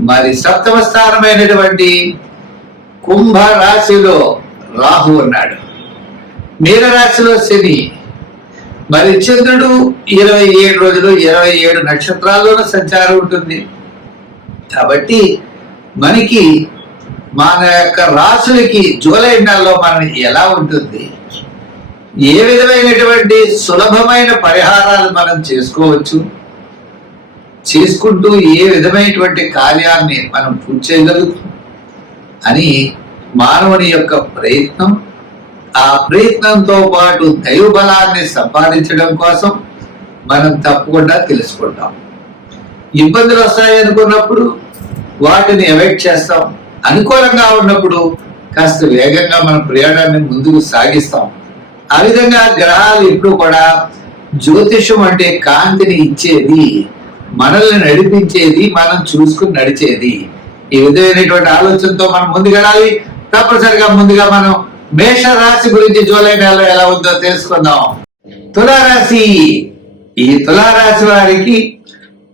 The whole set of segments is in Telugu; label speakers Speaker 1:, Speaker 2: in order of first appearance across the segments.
Speaker 1: మరి సప్తమ స్థానమైనటువంటి కుంభ రాశిలో రాహు ఉన్నాడు. మీనరాశిలో శని మరి చంద్రుడు ఇరవై ఏడు రోజులు ఇరవై ఏడు నక్షత్రాల్లోనూ సంచారం ఉంటుంది. కాబట్టి మనకి మన యొక్క రాసులకి జూలై నెలలో మన ఎలా ఉంటుంది? ఏ విధమైనటువంటి సులభమైన పరిహారాలు మనం చేసుకోవచ్చు? చేసుకుంటూ ఏ విధమైనటువంటి కార్యాన్ని మనం పూర్తి చేయగలుగుతాం? అని మానవుని యొక్క ప్రయత్నం ఆ ప్రయత్నంతో పాటు దైవ బలాన్ని సంపాదించడం కోసం మనం తప్పకుండా తెలుసుకుంటాం. ఇబ్బందులు వస్తాయి అనుకున్నప్పుడు వాటిని అవాయిడ్ చేస్తాం. అనుకూలంగా ఉన్నప్పుడు కాస్త వేగంగా మన ప్రయాణాన్ని ముందుకు సాగిస్తాం. ఆ విధంగా గ్రహాలు ఎప్పుడు కూడా జ్యోతిషం అంటే కాంతిని ఇచ్చేది మనల్ని నడిపించేది మనం చూసుకుని నడిచేది. ఈ విధమైనటువంటి ఆలోచనతో మనం ముందుకెళ్ళాలి తప్పనిసరిగా ముందుగా మనం మేష రాశి గురించి జూలై నెలలో ఎలా ఉందో తెలుసుకుందాం. తులారాశి. ఈ తులారాశి వారికి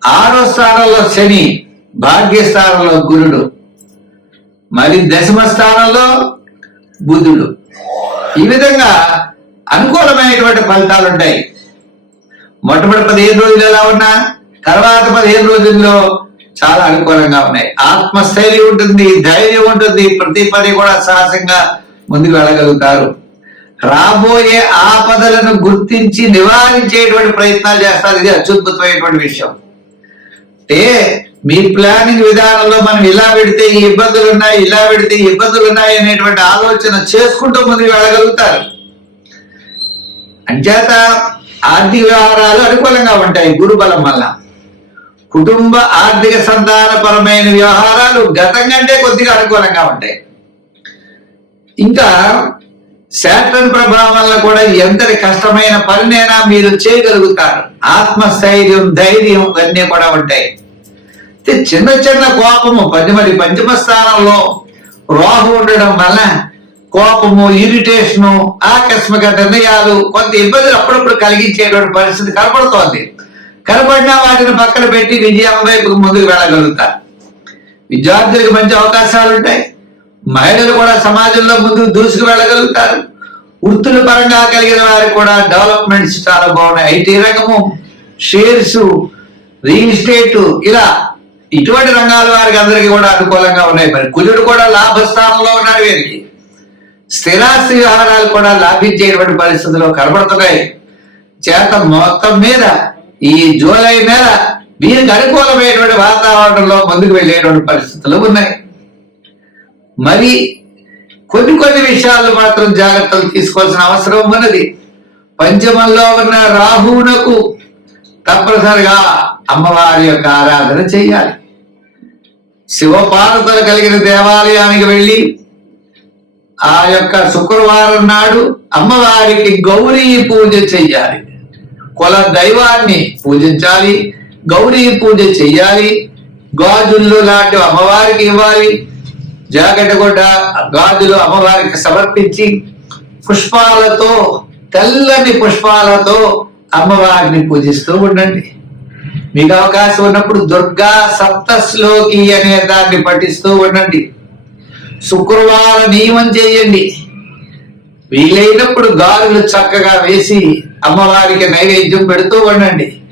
Speaker 1: ఆరో స్థానంలో శని భాగ్యస్థానంలో గురుడు. మరి దశమ స్థానంలో బుధుడు. ఈ విధంగా అనుకూలమైనటువంటి ఫలితాలు ఉంటాయి మొట్టమొదటి పదిహేను రోజులు ఎలా ఉన్నా తర్వాత పదిహేను రోజుల్లో చాలా అనుకూలంగా ఉన్నాయి. ఆత్మస్థైర్యం ఉంటుంది ధైర్యం ఉంటుంది ప్రతి పని కూడా సాహసంగా ముందుకు వెళ్ళగలుగుతారు. రాబోయే ఆపదలను గుర్తించి నివారించేటువంటి ప్రయత్నాలు చేస్తారు. ఇది అత్యద్భుతమైనటువంటి విషయం. అంటే మీ ప్లానింగ్ విధానంలో మనం ఇలా పెడితే ఈ ఇబ్బందులు ఉన్నాయి ఇలా పెడితే ఇబ్బందులు ఉన్నాయి అనేటువంటి ఆలోచన చేసుకుంటూ ముందుకు వెళ్ళగలుగుతారు. అంచేత ఆర్థిక వ్యవహారాలు అనుకూలంగా ఉంటాయి గురుబలం వల్ల. కుటుంబ ఆర్థిక సంతానపరమైన వ్యవహారాలు గతం కంటే కొద్దిగా అనుకూలంగా ఉంటాయి. ఇంకా శాటన్ ప్రభావం వల్ల కూడా ఎంతటి కష్టమైన పనినైనా మీరు చేయగలుగుతారు. ఆత్మస్థైర్యం ధైర్యం ఇవన్నీ కూడా ఉంటాయి. చిన్న చిన్న కోపము పది మరి పంచమ స్థానంలో రాహు ఉండడం వల్ల కోపము ఇరిటేషను ఆకస్మిక నిర్ణయాలు కొంత ఇబ్బందులు అప్పుడప్పుడు కలిగించేటువంటి పరిస్థితి కనపడుతోంది. కనపడినా వాటిని పక్కన పెట్టి విజయం వైపు ముందుకు వెళ్ళగలుగుతారు విద్యార్థులకు మంచి అవకాశాలు ఉంటాయి. మహిళలు కూడా సమాజంలో ముందుకు దూసుకు వెళ్ళగలుగుతారు. వృత్తుల పరంగా కలిగిన వారికి కూడా డెవలప్మెంట్స్ చాలా బాగున్నాయి. ఐటీ రంగము షేర్స్ రియల్ ఎస్టేట్ ఇలా ఇటువంటి రంగాల వారికి అందరికీ కూడా అనుకూలంగా ఉన్నాయి. మరి కుజుడు కూడా లాభస్థానంలో ఉన్నాడు వీరికి. స్థిరాస్తి వ్యవహారాలు కూడా లాభించేటువంటి పరిస్థితులు కనబడుతున్నాయి. చేత మొత్తం మీద ఈ జూలై నెల వీరికి అనుకూలమైనటువంటి వాతావరణంలో ముందుకు వెళ్ళేటువంటి పరిస్థితులు ఉన్నాయి. మరి కొన్ని కొన్ని విషయాలు మాత్రం జాగ్రత్తలు తీసుకోవాల్సిన అవసరం ఉన్నది. పంచమంలో ఉన్న రాహువునకు తప్పనిసరిగా అమ్మవారి యొక్క ఆరాధన చేయాలి. శివపార్వతలు కలిగిన దేవాలయానికి వెళ్ళి ఆ యొక్క శుక్రవారం నాడు అమ్మవారికి గౌరీ పూజ చెయ్యాలి కుల దైవాన్ని పూజించాలి గౌరీ పూజ చెయ్యాలి గాజుల్లో లాంటి అమ్మవారికి ఇవ్వాలి జాకెట్ కూడా గాజులు అమ్మవారికి సమర్పించి పుష్పాలతో తెల్లని పుష్పాలతో అమ్మవారిని పూజిస్తూ ఉండండి. మీకు అవకాశం ఉన్నప్పుడు దుర్గా సప్తశ్లోకి అనే దాన్ని పఠిస్తూ ఉండండి. శుక్రవార నియమం చేయండి. వీలైనప్పుడు గాజులు చక్కగా వేసి అమ్మవారికి నైవేద్యం పెడుతూ ఉండండి.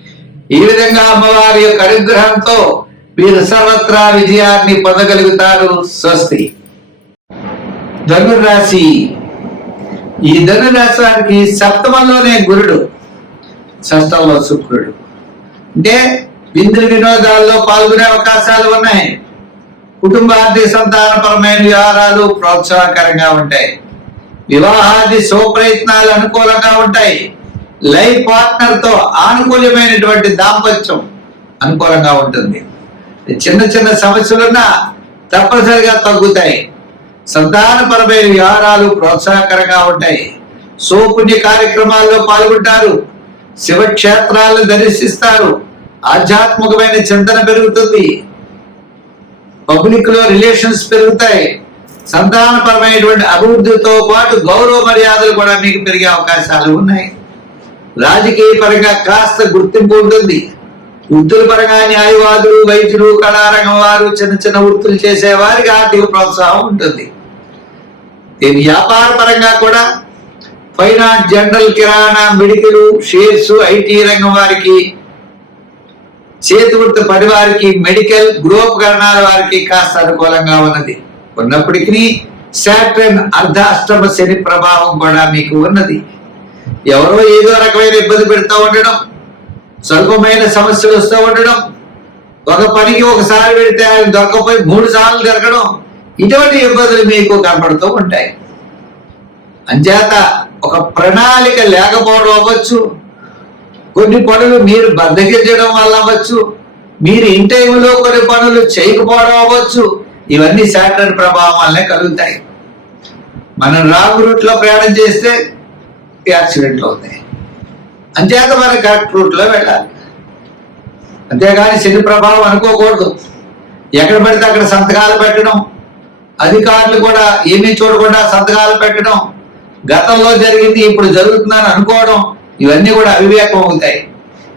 Speaker 1: ఈ విధంగా అమ్మవారి యొక్క అనుగ్రహంతో మీరు సర్వత్రా విజయాన్ని పొందగలుగుతారు స్వస్తి. ధనురాశి ఈ ధనురాశి వారికి సప్తమంలోనే గురుడు షష్టంలో శుక్రుడు. అంటే విందు వినోదాల్లో పాల్గొనే అవకాశాలు ఉన్నాయి. కుటుంబ ఆర్థిక సంతానపరమైన వ్యవహారాలు ప్రోత్సాహకరంగా ఉంటాయి. వివాహాది శుభప్రయత్నాలు అనుకూలంగా ఉంటాయి. లైఫ్ పార్ట్నర్తో ఆనుకూల్యమైనటువంటి దాంపత్యం అనుకూలంగా ఉంటుంది. చిన్న చిన్న సమస్యలున్నా తప్పనిసరిగా తగ్గుతాయి. సంతానపరమైన వ్యవహారాలు ప్రోత్సాహకరంగా ఉంటాయి. సోపుణ్య కార్యక్రమాల్లో పాల్గొంటారు. శివక్షేత్రాలను దర్శిస్తారు. ఆధ్యాత్మికమైన చింతన పెరుగుతుంది. పబ్లిక్లో రిలేషన్స్ పెరుగుతాయి. సంతానపరమైనటువంటి అభివృద్ధితో పాటు గౌరవ మర్యాదలు కూడా మీకు పెరిగే అవకాశాలు ఉన్నాయి. రాజకీయ పరంగా కాస్త గుర్తింపు ఉంటుంది. వృత్తుల పరంగా న్యాయవాదులు వైద్యులు కళారంగం వారు చిన్న చిన్న వృత్తులు చేసేవారికి ఆర్థిక ప్రోత్సాహం ఉంటుంది. దీని వ్యాపార పరంగా కూడా ఫైనాన్స్ జనరల్ కిరాణా మెడికల్ షేర్స్ ఐటీ రంగం వారికి చేతి వృత్తి పని వారికి మెడికల్ గృహోపకరణాల వారికి కాస్త అనుకూలంగా ఉన్నది. ఉన్నప్పటికీ శాటర్న్ అర్ధ అష్టమ శని ప్రభావం కూడా మీకు ఉన్నది. ఎవరో ఏదో రకమైన ఇబ్బంది పెడుతూ ఉండడం స్వల్పమైన సమస్యలు వస్తూ ఉండడం ఒక పనికి ఒకసారి పెడితే ఆయన దొరకపోయి మూడు సార్లు దొరకడం ఇటువంటి ఇబ్బందులు మీకు కనపడుతూ ఉంటాయి. అంచేత ఒక ప్రణాళిక లేకపోవడం అవ్వచ్చు. కొన్ని పనులు మీరు బద్దగించడం వల్ల అవ్వచ్చు. మీరు ఇన్ టైంలో కొన్ని పనులు చేయకపోవడం అవ్వచ్చు. ఇవన్నీ శాటర్న్ ప్రభావం వల్లే కలుగుతాయి. మనం రాంగ్ రూట్లో ప్రయాణం చేస్తే యాక్సిడెంట్లు ఉన్నాయి అంచేత మనం కరెక్ట్ రూట్లో వెళ్ళాలి. అంతేగాని శని ప్రభావం అనుకోకూడదు. ఎక్కడ పడితే అక్కడ సంతకాలు పెట్టడం. అధికారులు కూడా ఏమీ చూడకుండా సంతకాలు పెట్టడం. గతంలో జరిగింది ఇప్పుడు జరుగుతుందని అనుకోవడం ఇవన్నీ కూడా అవివేకం అవుతాయి.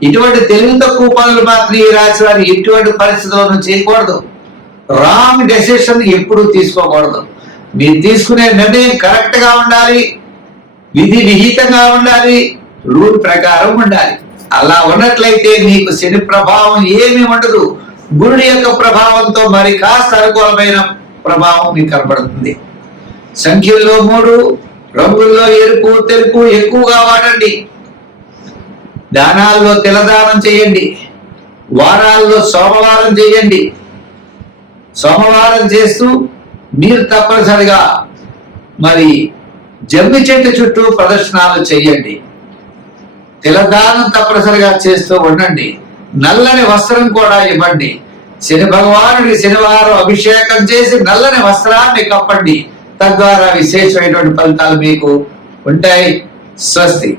Speaker 1: ఇటువంటి తెలివి తక్కువ పనులు మాత్రం ఈ రాశి వారు ఎటువంటి పరిస్థితుల్లో చేయకూడదు. రాంగ్ డెసిషన్ ఎప్పుడు తీసుకోకూడదు. మీరు తీసుకునే నిర్ణయం కరెక్ట్గా ఉండాలి. విధి విహితంగా ఉండాలి రూల్ ప్రకారం ఉండాలి. అలా ఉన్నట్లయితే మీకు శని ప్రభావం ఏమి ఉండదు. గురుడి యొక్క ప్రభావంతో మరి కాస్త అనుకూలమైన ప్రభావం మీకు కనబడుతుంది. సంఖ్యల్లో మూడు రంగుల్లో ఎరుపు తెలుపు ఎక్కువగా వాడండి. దానాల్లో తిలదానం చేయండి. వారాల్లో సోమవారం చేయండి. సోమవారం చేస్తూ మీరు తప్పనిసరిగా మరి జమ్మి చెట్టు చుట్టూ ప్రదర్శనలు చేయండి. తిలదానం తప్పనిసరిగా చేస్తూ ఉండండి. నల్లని వస్త్రం కూడా ఇవ్వండి. శని భగవానుడి శనివారం అభిషేకం చేసి నల్లని వస్త్రాన్ని కప్పండి. తద్వారా విశేషమైనటువంటి ఫలితాలు మీకు ఉంటాయి. స్వస్తి.